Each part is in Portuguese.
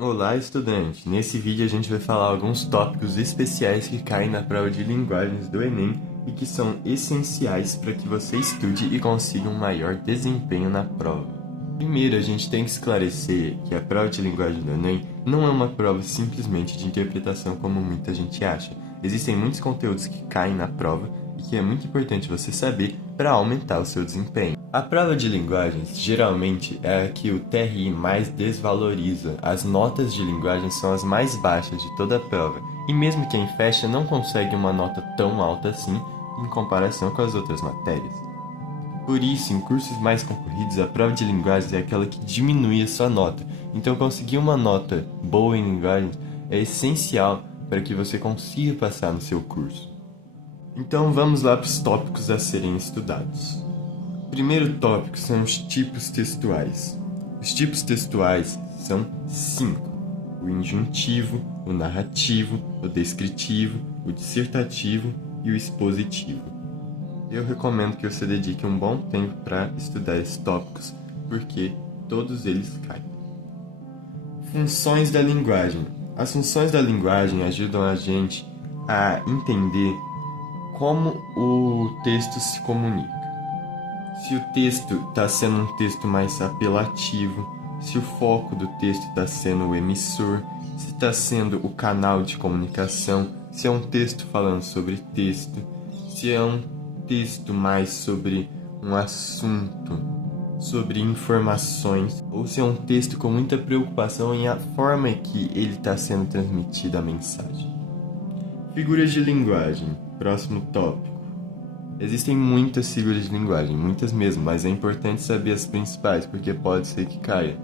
Olá, estudante! Nesse vídeo a gente vai falar alguns tópicos especiais que caem na prova de linguagens do Enem e que são essenciais para que você estude e consiga um maior desempenho na prova. Primeiro, a gente tem que esclarecer que a prova de linguagem do Enem não é uma prova simplesmente de interpretação como muita gente acha. Existem muitos conteúdos que caem na prova e que é muito importante você saber para aumentar o seu desempenho. A prova de linguagens geralmente é a que o TRI mais desvaloriza. As notas de linguagem são as mais baixas de toda a prova, e mesmo quem fecha não consegue uma nota tão alta assim em comparação com as outras matérias. Por isso, em cursos mais concorridos, a prova de linguagens é aquela que diminui a sua nota. Então, conseguir uma nota boa em linguagens é essencial para que você consiga passar no seu curso. Então, vamos lá para os tópicos a serem estudados. O primeiro tópico são os tipos textuais. Os tipos textuais são 5: o injuntivo, o narrativo, o descritivo, o dissertativo e o expositivo. Eu recomendo que você dedique um bom tempo para estudar esses tópicos, porque todos eles caem. Funções da linguagem. As funções da linguagem ajudam a gente a entender como o texto se comunica. Se o texto está sendo um texto mais apelativo, se o foco do texto está sendo o emissor, se está sendo o canal de comunicação, se é um texto falando sobre texto, se é um texto mais sobre um assunto, sobre informações, ou se é um texto com muita preocupação em a forma que ele está sendo transmitida a mensagem. Figuras de linguagem. Próximo tópico. Existem muitas figuras de linguagem, muitas mesmo, mas é importante saber as principais, porque pode ser que caia.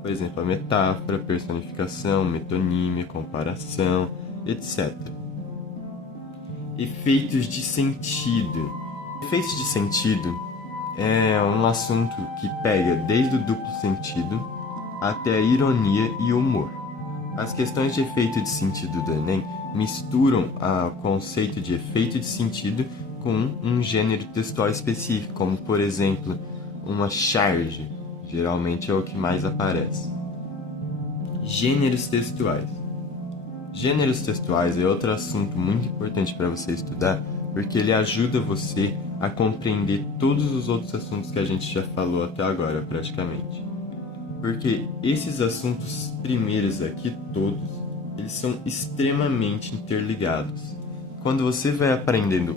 Por exemplo, a metáfora, a personificação, metonímia, comparação, etc. Efeitos de sentido. Efeitos de sentido é um assunto que pega desde o duplo sentido até a ironia e o humor. As questões de efeito de sentido do Enem misturam o conceito de efeito de sentido com um gênero textual específico, como, por exemplo, uma charge, geralmente é o que mais aparece. Gêneros textuais. Gêneros textuais é outro assunto muito importante para você estudar, porque ele ajuda você a compreender todos os outros assuntos que a gente já falou até agora, praticamente. Porque esses assuntos primeiros aqui, todos, eles são extremamente interligados. Quando você vai aprendendo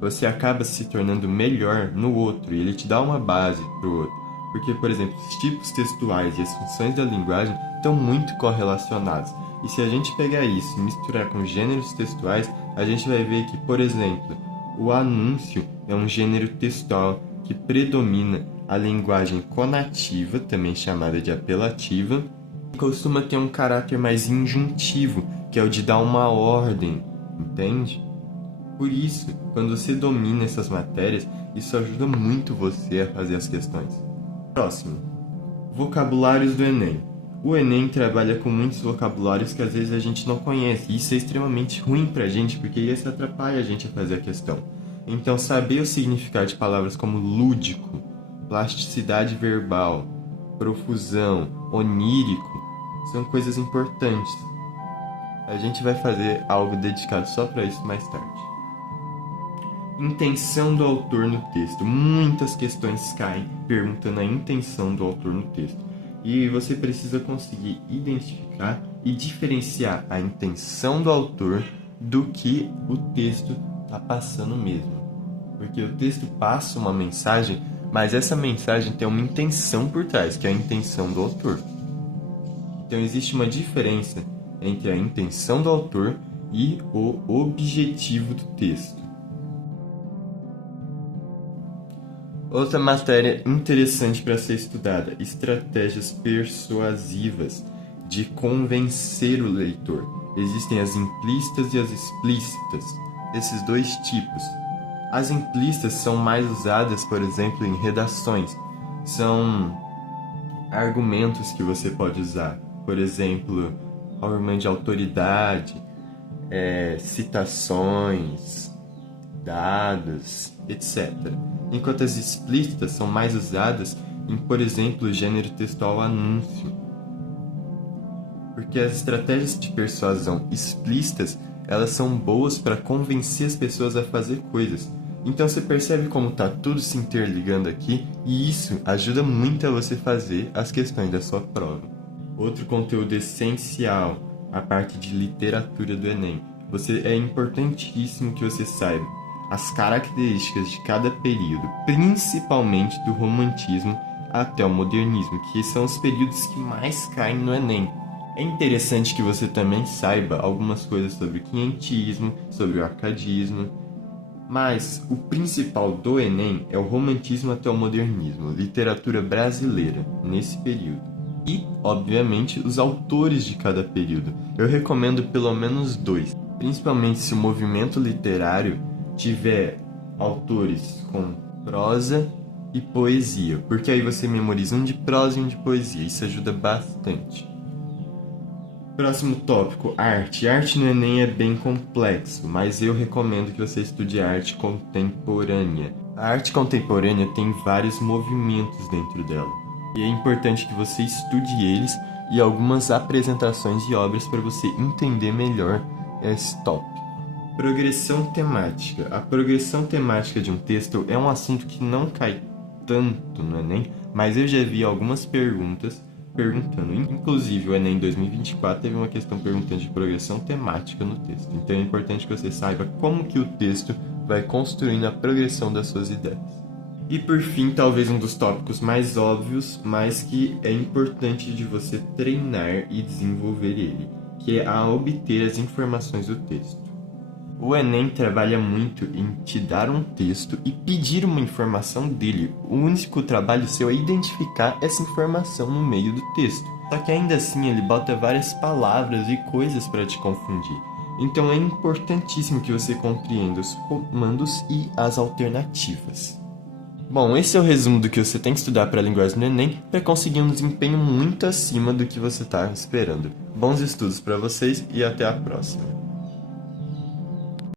você acaba se tornando melhor no outro, e ele te dá uma base para o outro. Porque, por exemplo, os tipos textuais e as funções da linguagem estão muito correlacionados. E se a gente pegar isso e misturar com gêneros textuais, a gente vai ver que, por exemplo, o anúncio é um gênero textual que predomina a linguagem conativa, também chamada de apelativa, e costuma ter um caráter mais injuntivo, que é o de dar uma ordem, entende? Por isso, quando você domina essas matérias, isso ajuda muito você a fazer as questões. Próximo. Vocabulários do Enem. O Enem trabalha com muitos vocabulários que às vezes a gente não conhece, e isso é extremamente ruim pra gente, porque isso atrapalha a gente a fazer a questão. Então, saber o significado de palavras como lúdico, plasticidade verbal, profusão, onírico, são coisas importantes. A gente vai fazer algo dedicado só para isso mais tarde. Intenção do autor no texto. Muitas questões caem perguntando a intenção do autor no texto. E você precisa conseguir identificar e diferenciar a intenção do autor do que o texto está passando mesmo. Porque o texto passa uma mensagem, mas essa mensagem tem uma intenção por trás, que é a intenção do autor. Então existe uma diferença entre a intenção do autor e o objetivo do texto. Outra matéria interessante para ser estudada: estratégias persuasivas de convencer o leitor. Existem as implícitas e as explícitas, esses dois tipos. As implícitas são mais usadas, por exemplo, em redações. São argumentos que você pode usar, por exemplo, argumento de autoridade, citações, dados, etc. Enquanto as explícitas são mais usadas em, por exemplo, o gênero textual anúncio. porque as estratégias de persuasão explícitas, elas são boas para convencer as pessoas a fazer coisas. Então você percebe como está tudo se interligando aqui, e isso ajuda muito a você fazer as questões da sua prova. Outro conteúdo essencial, a parte de literatura do Enem. É importantíssimo que você saiba as características de cada período, principalmente do romantismo até o modernismo, que são os períodos que mais caem no Enem. É interessante que você também saiba algumas coisas sobre o quinhentismo, sobre o arcadismo, mas o principal do Enem é o romantismo até o modernismo, literatura brasileira, nesse período. E, obviamente, os autores de cada período. Eu recomendo pelo menos 2, principalmente se o movimento literário tiver autores com prosa e poesia, porque aí você memoriza um de prosa e um de poesia, isso ajuda bastante. Próximo tópico, arte. Arte no Enem é bem complexo, mas eu recomendo que você estude arte contemporânea. A arte contemporânea tem vários movimentos dentro dela, e é importante que você estude eles e algumas apresentações de obras para você entender melhor esse tópico. Progressão temática. A progressão temática de um texto é um assunto que não cai tanto no Enem, mas eu já vi algumas perguntas perguntando. Inclusive, o Enem 2024 teve uma questão perguntando de progressão temática no texto. Então é importante que você saiba como que o texto vai construindo a progressão das suas ideias. E por fim, talvez um dos tópicos mais óbvios, mas que é importante de você treinar e desenvolver ele, que é a obter as informações do texto. O Enem trabalha muito em te dar um texto e pedir uma informação dele. O único trabalho seu é identificar essa informação no meio do texto. Só que ainda assim ele bota várias palavras e coisas para te confundir. Então é importantíssimo que você compreenda os comandos e as alternativas. Bom, esse é o resumo do que você tem que estudar para a linguagem do Enem para conseguir um desempenho muito acima do que você está esperando. Bons estudos para vocês e até a próxima!